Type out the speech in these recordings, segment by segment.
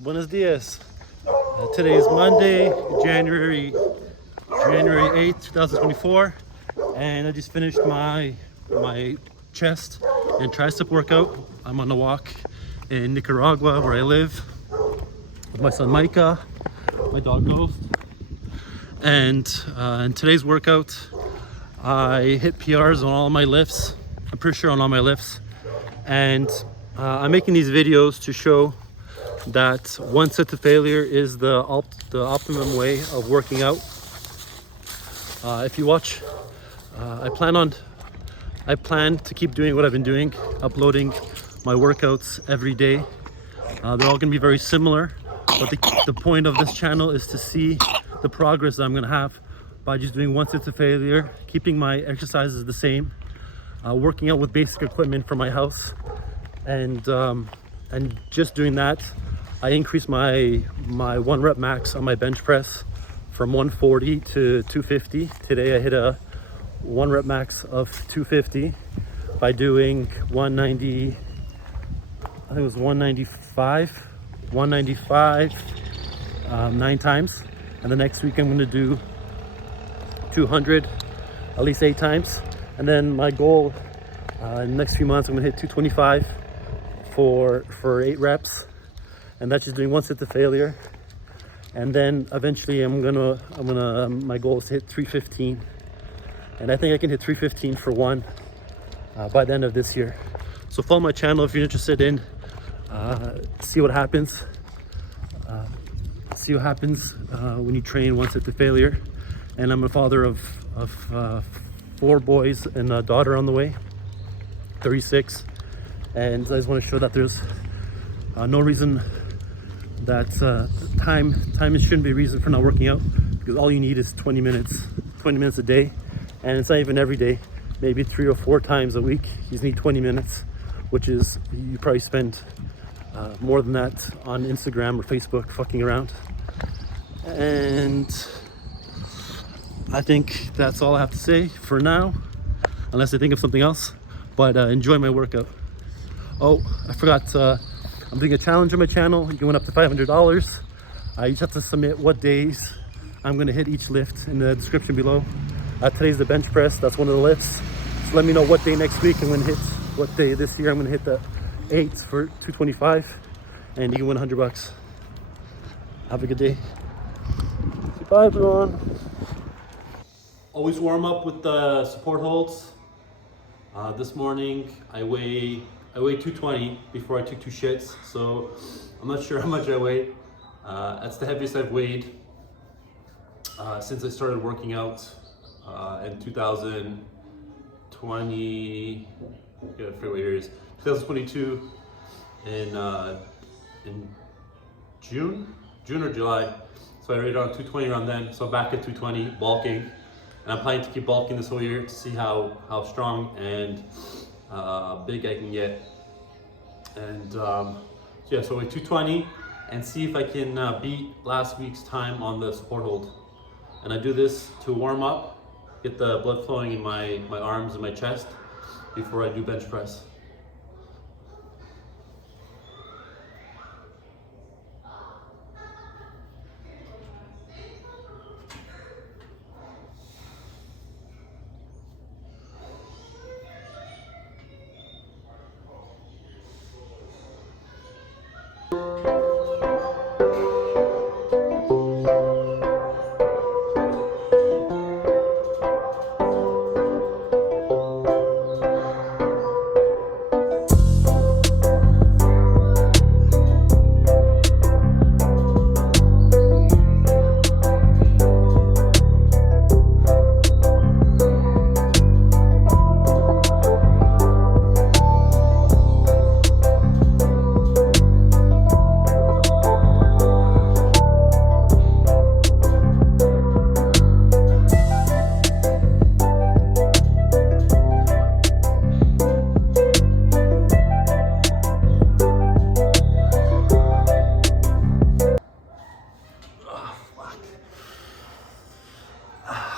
Buenos dias. Today is Monday, January 8th, 2024, and I just finished my chest and tricep workout. I'm on a walk in Nicaragua where I live with my son Micah, my dog Ghost, and in today's workout I hit PRs on all my lifts. I'm pretty sure on all my lifts, and I'm making these videos to show that one set to failure is the optimum way of working out. If you watch, I plan to keep doing what I've been doing, uploading my workouts every day. They're all going to be very similar, but the point of this channel is to see the progress that I'm going to have by just doing one set to failure, keeping my exercises the same, working out with basic equipment from my house, and just doing that. I increased my 1 rep max on my bench press from 140 to 250. Today I hit a 1 rep max of 250 by doing 190, I think it was 195 9 times. And the next week I'm going to do 200 at least 8 times. And then my goal in the next few months, I'm going to hit 225 for 8 reps. And that's just doing one set to failure. And then eventually my goal is to hit 315. And I think I can hit 315 for one by the end of this year. So follow my channel if you're interested in see what happens. See what happens when you train one set to failure. And I'm a father of 4 boys and a daughter on the way, 36. And I just want to show that there's no reason that time shouldn't be a reason for not working out, because all you need is 20 minutes a day, and it's not even every day. Maybe 3 or 4 times a week you just need 20 minutes, which is, you probably spend more than that on Instagram or Facebook fucking around. And I think that's all I have to say for now, unless I think of something else. But enjoy my workout. Oh, I forgot, I'm doing a challenge on my channel, going up to $500. You just have to submit what days I'm going to hit each lift in the description below. Today's the bench press, that's one of the lifts. So let me know what day next week I'm going to hit, what day this year I'm going to hit the 8s for 225, and you can win $100. Have a good day. Bye everyone. Always warm up with the support holds. This morning I weighed 220 before I took 2 shits, so I'm not sure how much I weighed. That's the heaviest I've weighed since I started working out in 2020. I forget what year it is. 2022 in June or July. So I rated on 220 around then. So I'm back at 220, bulking, and I'm planning to keep bulking this whole year to see how strong and big I can get. And yeah, so weigh 220 and see if I can beat last week's time on the support hold. And I do this to warm up, get the blood flowing in my arms and my chest before I do bench press.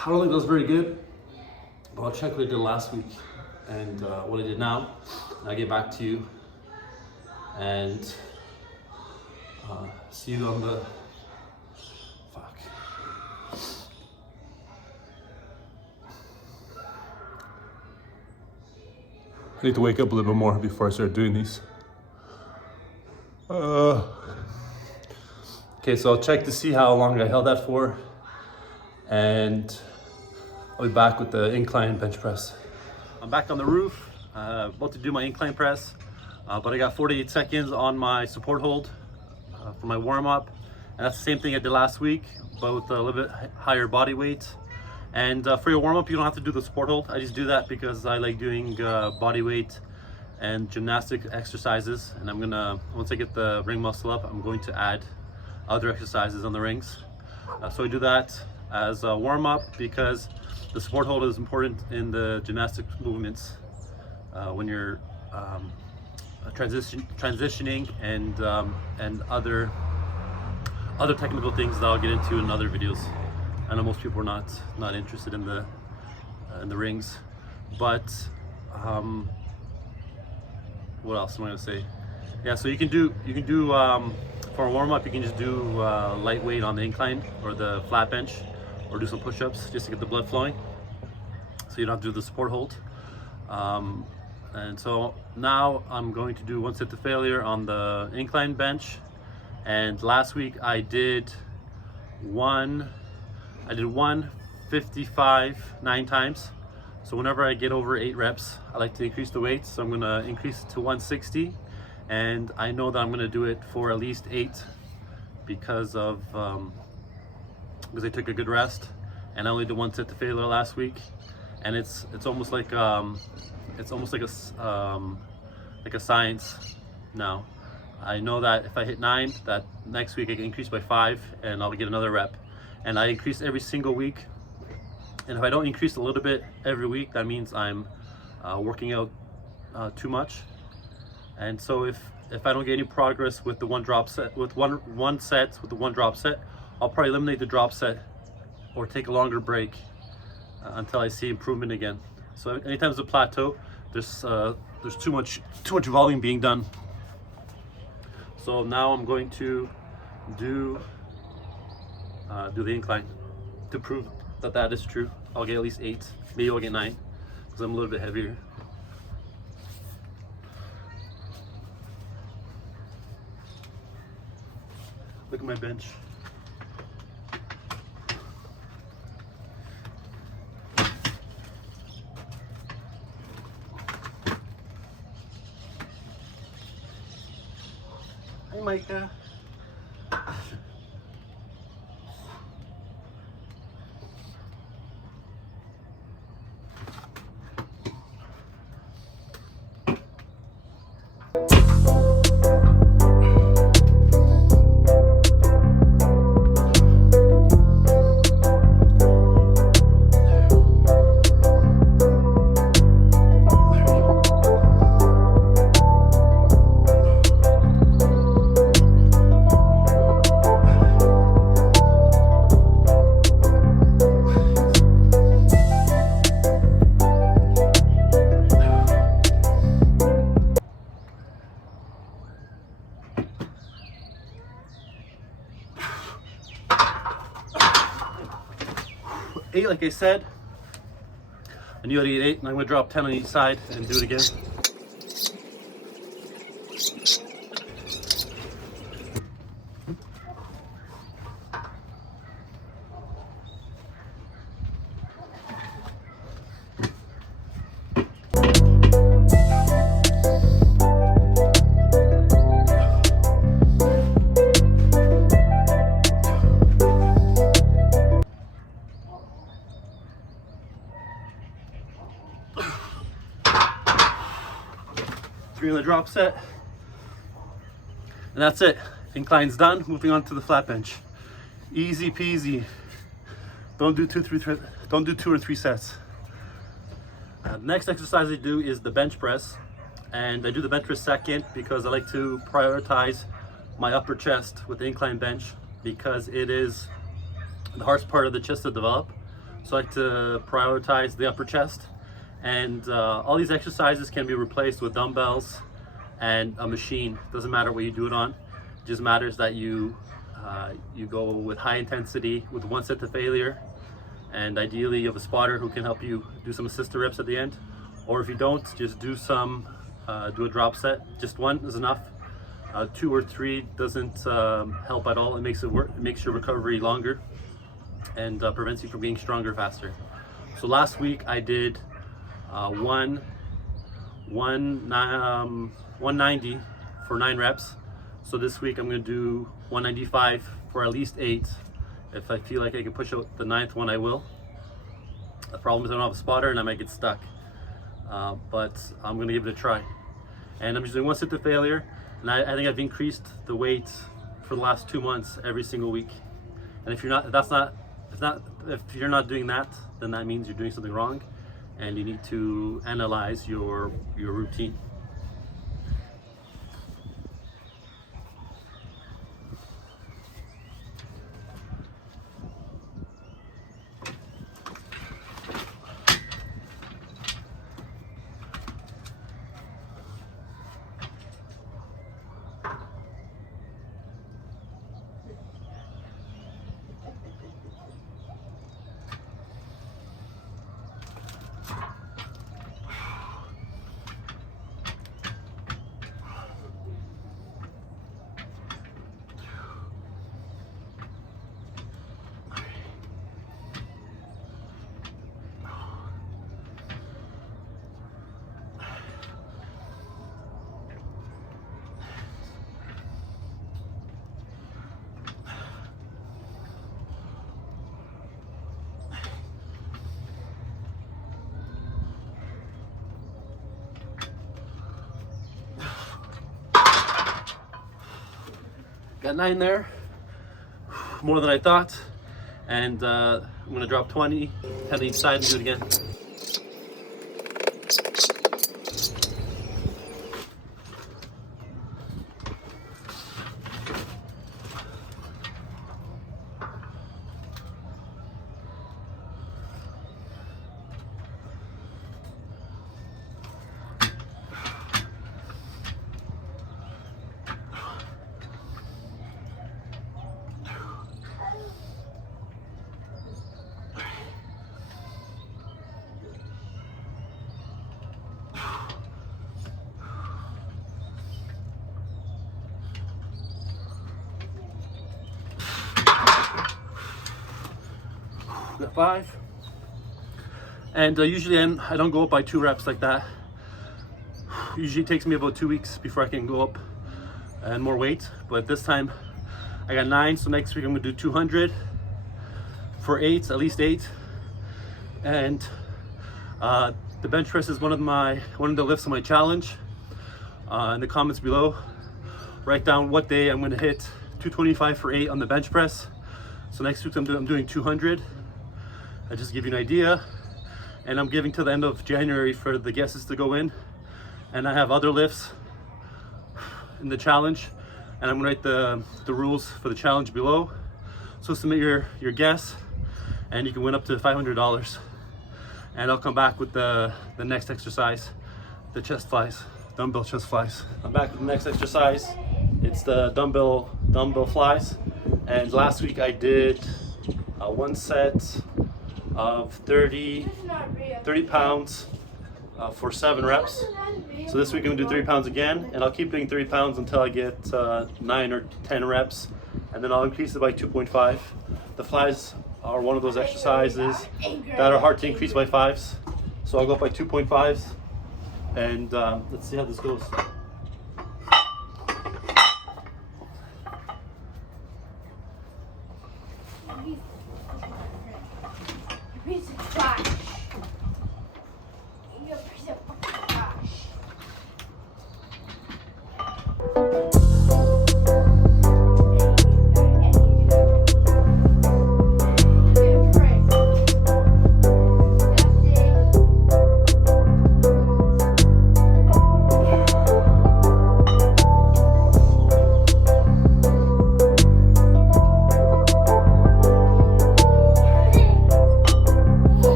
I don't think that was very good, but I'll check what I did last week and what I did now, and I'll get back to you. And See you on the, fuck. I need to wake up a little bit more before I start doing these. Okay, so I'll check to see how long I held that for, and I'll be back with the incline bench press. I'm back on the roof, about to do my incline press, but I got 48 seconds on my support hold for my warm-up, and that's the same thing I did last week, but with a little bit higher body weight. And for your warm-up, you don't have to do the support hold. I just do that because I like doing body weight and gymnastic exercises, and I'm gonna, once I get the ring muscle up, I'm going to add other exercises on the rings. So I do that as a warm-up because the support hold is important in the gymnastic movements when you're transitioning and other technical things that I'll get into in other videos. I know most people are not interested in the rings, but what else am I gonna say? Yeah, so you can do for a warm-up, you can just do lightweight on the incline or the flat bench, or do some push-ups just to get the blood flowing, so you don't have to do the support hold. And so now I'm going to do one set to failure on the incline bench. And last week I did one 55 9 times. So whenever I get over 8 reps, I like to increase the weight. So I'm gonna increase it to 160, and I know that I'm gonna do it for at least 8 because I took a good rest, and I only did one set to failure last week. And it's almost like a science now. I know that if I hit 9, that next week I can increase by 5 and I'll get another rep. And I increase every single week. And if I don't increase a little bit every week, that means I'm working out too much. And so if I don't get any progress with the one drop set, with one set with the one drop set, I'll probably eliminate the drop set or take a longer break until I see improvement again. So anytime there's a plateau, there's too much volume being done. So now I'm going to do the incline to prove that is true. I'll get at least 8, maybe I'll get 9 because I'm a little bit heavier. Look at my bench. Hi, Micah. Eight, like I said. I knew I'd eat 8, and I'm gonna drop 10 on each side and do it again. Three on the drop set, and that's it. Incline's done. Moving on to the flat bench. Easy peasy. Don't do 2 or 3 sets. Next exercise I do is the bench press, and I do the bench press second because I like to prioritize my upper chest with the incline bench because it is the hardest part of the chest to develop. So I like to prioritize the upper chest. And all these exercises can be replaced with dumbbells and a machine. Doesn't matter what you do it on. just matters that you go with high intensity with one set to failure, and ideally you have a spotter who can help you do some assisted reps at the end. Or if you don't, just do a drop set. Just one is enough. 2 or 3 doesn't help at all. It makes your recovery longer and prevents you from getting stronger faster. So last week I did 190 for 9 reps. So this week I'm going to do 195 for at least 8. If I feel like I can push out the 9th one, I will. The problem is I don't have a spotter and I might get stuck. But I'm going to give it a try. And I'm just doing one set to failure. And I think I've increased the weight for the last 2 months every single week. And if you're not doing that, then that means you're doing something wrong, and you need to analyze your routine. Got 9 there, more than I thought, and I'm going to drop 20, 10 each side and do it again. Got 5, and usually I don't go up by 2 reps like that. Usually it takes me about 2 weeks before I can go up and more weight, but this time I got 9, so next week I'm gonna do 200 for 8, at least 8. And the bench press is one of the lifts of my challenge. In the comments below, write down what day I'm gonna hit 225 for 8 on the bench press. So next week I'm doing 200. I just give you an idea, and I'm giving till the end of January for the guesses to go in. And I have other lifts in the challenge, and I'm gonna write the rules for the challenge below. So submit your guess, and you can win up to $500. And I'll come back with the next exercise, the chest flies, dumbbell chest flies. I'm back with the next exercise. It's the dumbbell flies. And last week I did one set of 30 pounds for 7 reps. So this week I'm gonna do 30 pounds again, and I'll keep doing 30 pounds until I get 9 or 10 reps, and then I'll increase it by 2.5. The flies are one of those exercises that are hard to increase by 5s. So I'll go up by 2.5s, and let's see how this goes. Piece of trash. You're a piece of fucking trash.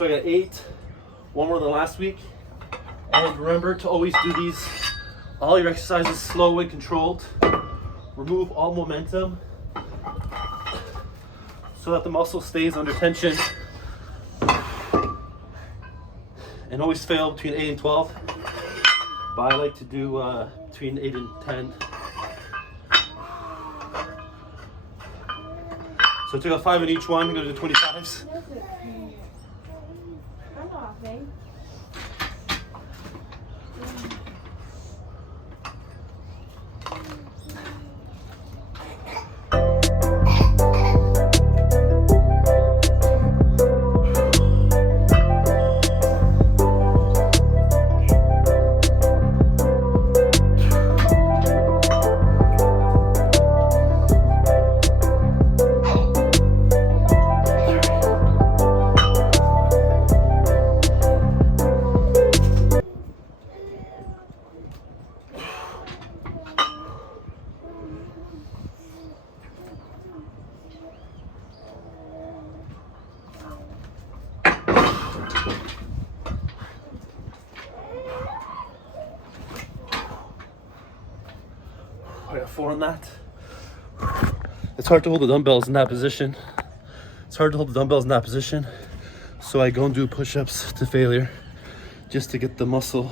So I got 8, one more than last week. And remember to always do these, all your exercises slow and controlled. Remove all momentum so that the muscle stays under tension. And always fail between 8 and 12. But I like to do between 8 and 10. So I took out 5 in each one, I'm gonna do 25s. I'm laughing. I got 4 on that. It's hard to hold the dumbbells in that position. So I go and do push-ups to failure just to get the muscle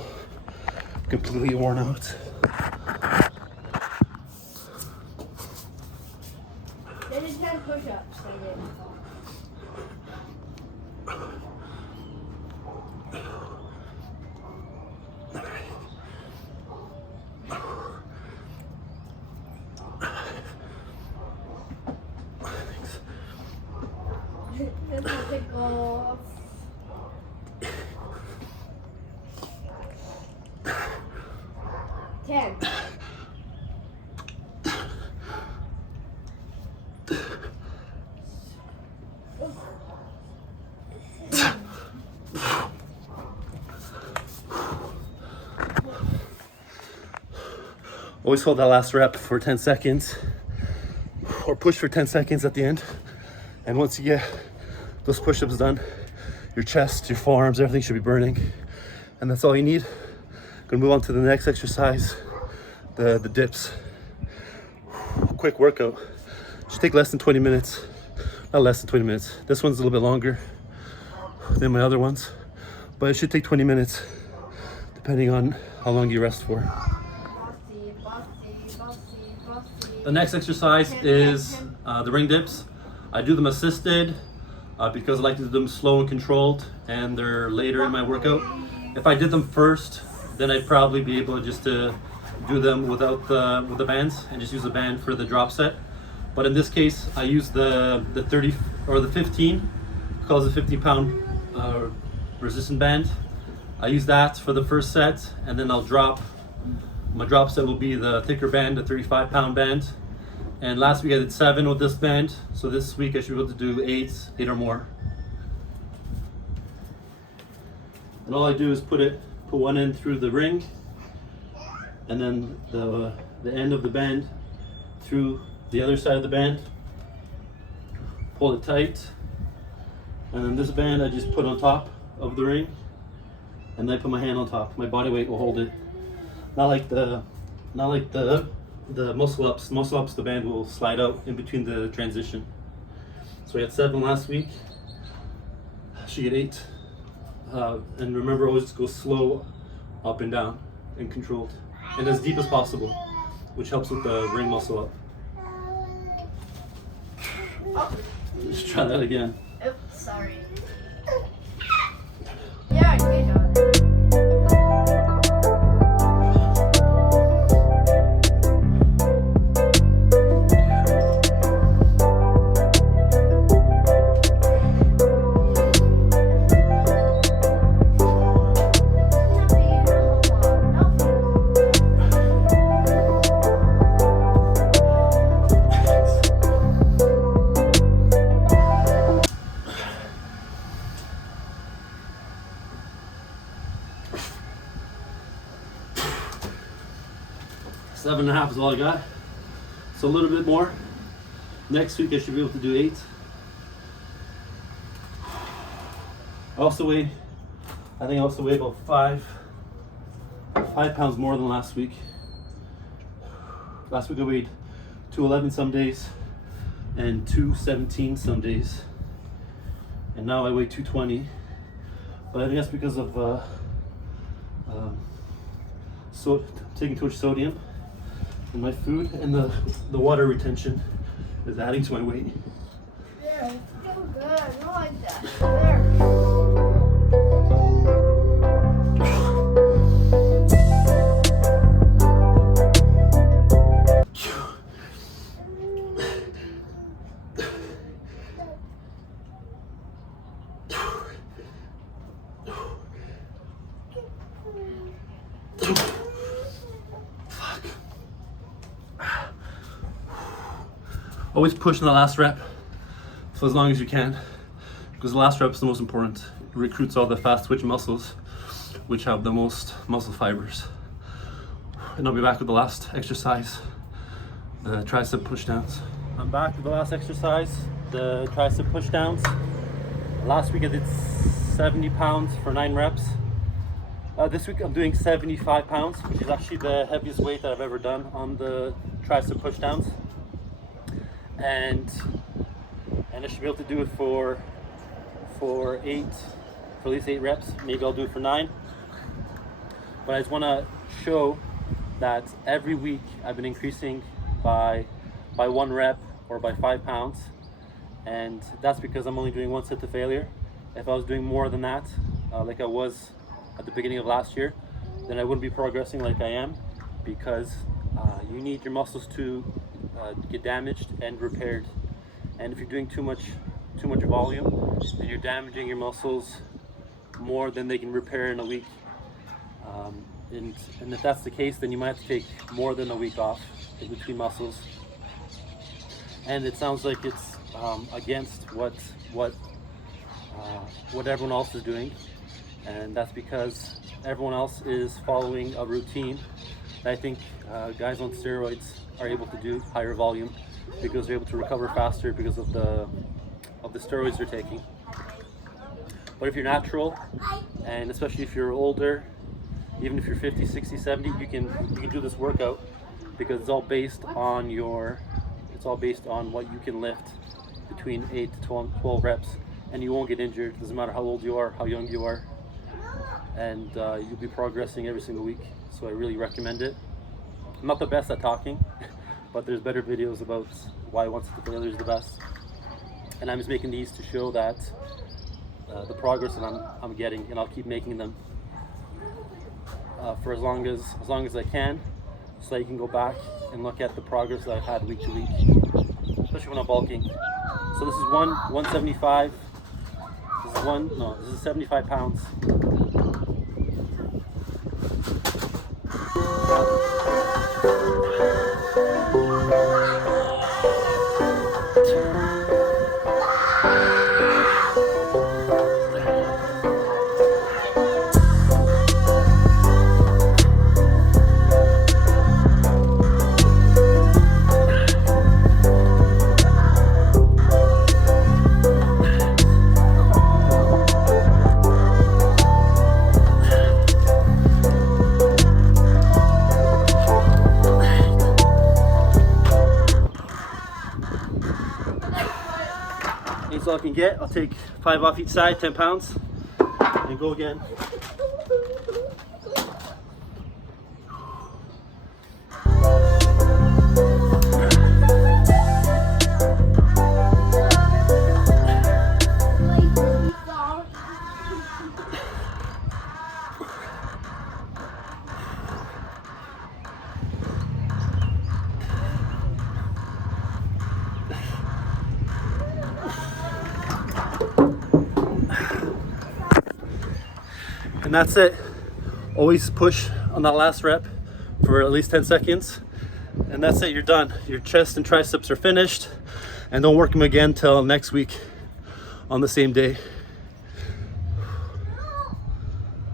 completely worn out. They did 10 push-ups. They did. This will take off. Ten. Always hold that last rep for 10 seconds or push for 10 seconds at the end. And once you get those push-ups done, your chest, your forearms, everything should be burning. And that's all you need. Gonna move on to the next exercise, the dips. Quick workout. Should take less than 20 minutes. Not less than 20 minutes. This one's a little bit longer than my other ones, but it should take 20 minutes depending on how long you rest for. The next exercise is the ring dips. I do them assisted because I like to do them slow and controlled, and they're later in my workout. If I did them first, then I'd probably be able just to do them without with the bands and just use a band for the drop set. But in this case, I use the 30 or the 15, calls a 50-pound resistant band. I use that for the first set, and then I'll drop. My drop set will be the thicker band, the 35-pound band. And last week I did 7 with this band, so this week I should be able to do 8 or more. And all I do is put one end through the ring, and then the end of the band through the other side of the band. Pull it tight, and then this band I just put on top of the ring, and then I put my hand on top. My body weight will hold it. Not like the muscle ups. Muscle ups, the band will slide out in between the transition. So we had 7 last week. She get 8. And remember, always go slow up and down and controlled, and as deep as possible, which helps with the ring muscle up. Let's try that again. Oops, sorry. Yeah, good job. 7.5 is all I got. So a little bit more. Next week I should be able to do 8. I think I also weigh about 5 pounds more than last week. Last week I weighed 211 some days and 217 some days, and now I weigh 220. But I think that's because of taking too much sodium in my food, and the water retention is adding to my weight. There, it's still good. I don't like that. There. Always push in the last rep for as long as you can, because the last rep is the most important. It recruits all the fast twitch muscles, which have the most muscle fibers. And I'll be back with the last exercise, the tricep push downs. I'm back with the last exercise, the tricep push downs. Last week I did 70 pounds for 9 reps. This week I'm doing 75 pounds, which is actually the heaviest weight that I've ever done on the tricep push downs. And I should be able to do it for at least 8 reps. Maybe I'll do it for 9. But I just want to show that every week I've been increasing by 1 rep or by 5 pounds, and that's because I'm only doing 1 set to failure. If I was doing more than that, like I was at the beginning of last year, then I wouldn't be progressing like I am, because you need your muscles to get damaged and repaired. And if you're doing too much volume, then you're damaging your muscles more than they can repair in a week. And if that's the case, then you might have to take more than a week off in between muscles. And it sounds like it's against what everyone else is doing, and that's because everyone else is following a routine. I think guys on steroids are able to do higher volume because they're able to recover faster because of the steroids they're taking. But if you're natural, and especially if you're older, even if you're 50, 60, 70, you can do this workout, because it's all based on what you can lift between 8 to 12 reps, and you won't get injured. Doesn't matter how old you are, how young you are, and you'll be progressing every single week. So I really recommend it. I'm not the best at talking, but there's better videos about why 1 set to failure is the best, and I'm just making these to show that the progress that I'm getting, and I'll keep making them for as long as I can, so you can go back and look at the progress that I've had week to week, especially when I'm bulking. So this is 175. This is 75 pounds. That's all I can get. I'll take 5 off each side, 10 pounds, and go again. And that's it. Always push on that last rep for at least 10 seconds. And that's it, you're done. Your chest and triceps are finished. And don't work them again till next week on the same day.